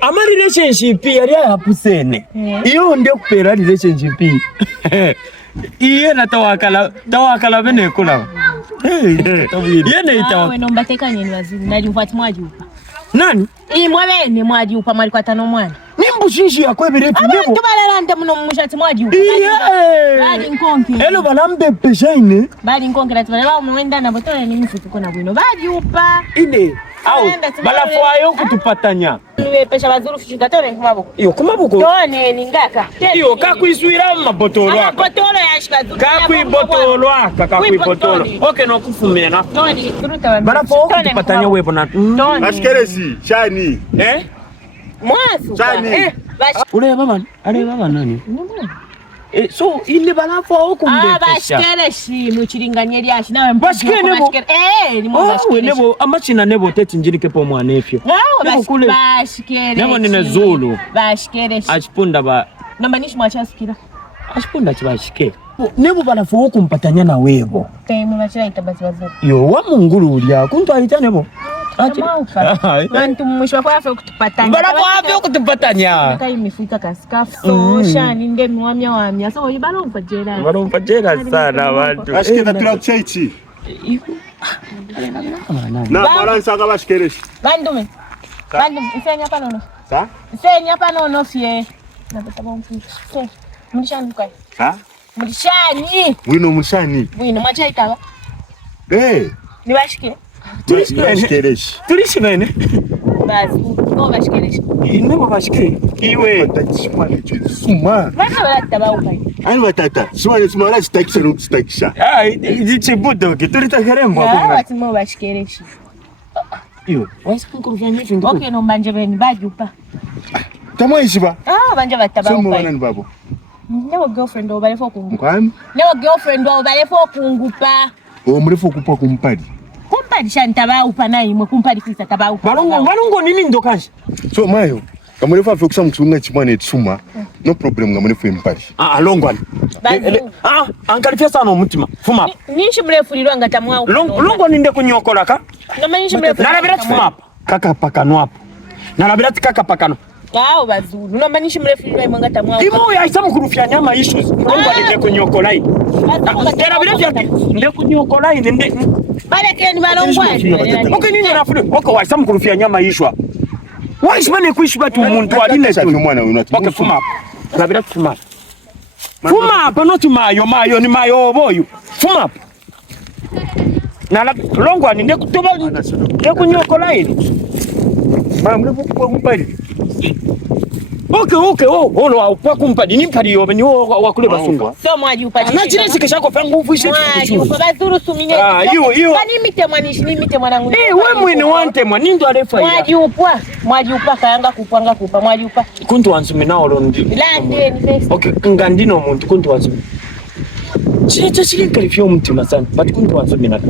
ama relationship yali yapusene iyo ndio kupera relationship iye na tawakala bene kula yene itawa wewe nomba tekanye ni wazuri nali ufati mwaji upa nani mwene mwaji upa mwali kwa tano mwana nimbushishi yakwebiretu nebo tubalera nte muno mushati mwaji upa bali nkonke elo balambe peshaine bali nkonke lati balera mwenda na botole ni mfutu kuna bwino baji upa ine au balafwayo kutupatanya niwe pesha bazuru fishika tone kumaboko iyo kumaboko tone ni ngaka iyo kakwiswira mabotolo aka botolo yashika kakwibotolo aka kakwibotolo okay no kufumena tone turuta balafwayo kutupatanya webo na Bashikeresi chani mwasu chani ureba bana areba bana nani so ile balafwayo kumbetesha bashikereshi muchiringanye lyashi nawe bashike nebo ni mubashikereshi nebo amachina nebo tetinjirike po mwana efyo nebo kule bashikereshi nebo nene zulu bashikereshi achipunda ba namba nishi mwachasikira achipunda chibashike nebo balafwayo kumpatanya na webo temu bachira itabasi bazuru yo wa mungulu ulya kuntu aita nebo Wantu mwisho kwa afe kutupatanya balafwayo kutupatanya kai mifika kaskafu so shani ndemi wamya so balompa jera sana watu Bashiketa turachechi na balansa ka bashikeresi bandume isenya panono sa isenya panono fie na betaba mfu se mulishani kai sa mulishani wino mushani wino machaika ni bashike tulishimene basi ngo bashikereshi nebo bashike iwe suma bana balataba ukai ani batata suma la stakisha no stakisha ichibudo kitulita kerembo wati mo bashikereshi iyo wasikunkurufanya chindu okay no mbanje beni bajupa tamoishiba banje bataba ukai ukai nani babo nebo girlfriend obalefo kungupa kwani nebo girlfriend obalefo kungupa mrefu kupa kumpadi kumpadi shantaba upa nayi mwe kumpadi kwisa taba upa balongo nini ndokaje so mayo kamrefu afyo kusha mchunga chimane tsuma no problem ngamrefu impadi longwana ankalifia sana omutima fuma ninshi mrefu lilo ngatamwa upa longo ninde kunyokola ka ninshi mrefu nalabira fuma hapa kaka pakano hapo nalabira kaka pakano bazulu nomba ninshi mrefu lilo imwanga tamwa imo ya isamu kurufia nyama issues longo ninde kunyokola hii nalabira vya ninde kunyokola hii ninde bale keni balongwani okay nini nafuri okay wa isamu kurufia nyama ishwa waishimane kuishwa tu muntu aline tu mwana unatu okay fuma hapa nalabira fuma fuma hapa not mayo ni mayo boyu fuma hapa na longo ninde kutoba ninde kunyokola hii mrefu kwa kumpadi okay ono wa kumpadi ni mpadi yobe ni wakule basunga so mwaji upadi na chile sikashako pa nguvu ishi mwaji upabazuru sumine hiyo kwani mite mwanishi ni mite mwanangu wewe mwene wante mwanindu arefa mwaji upa kayanga kupanga kupa mwaji upa kuntu wansumi na olondi lande ni okay ngandino muntu kuntu wansumi chile kalifio mtu na sana but kuntu wansumi na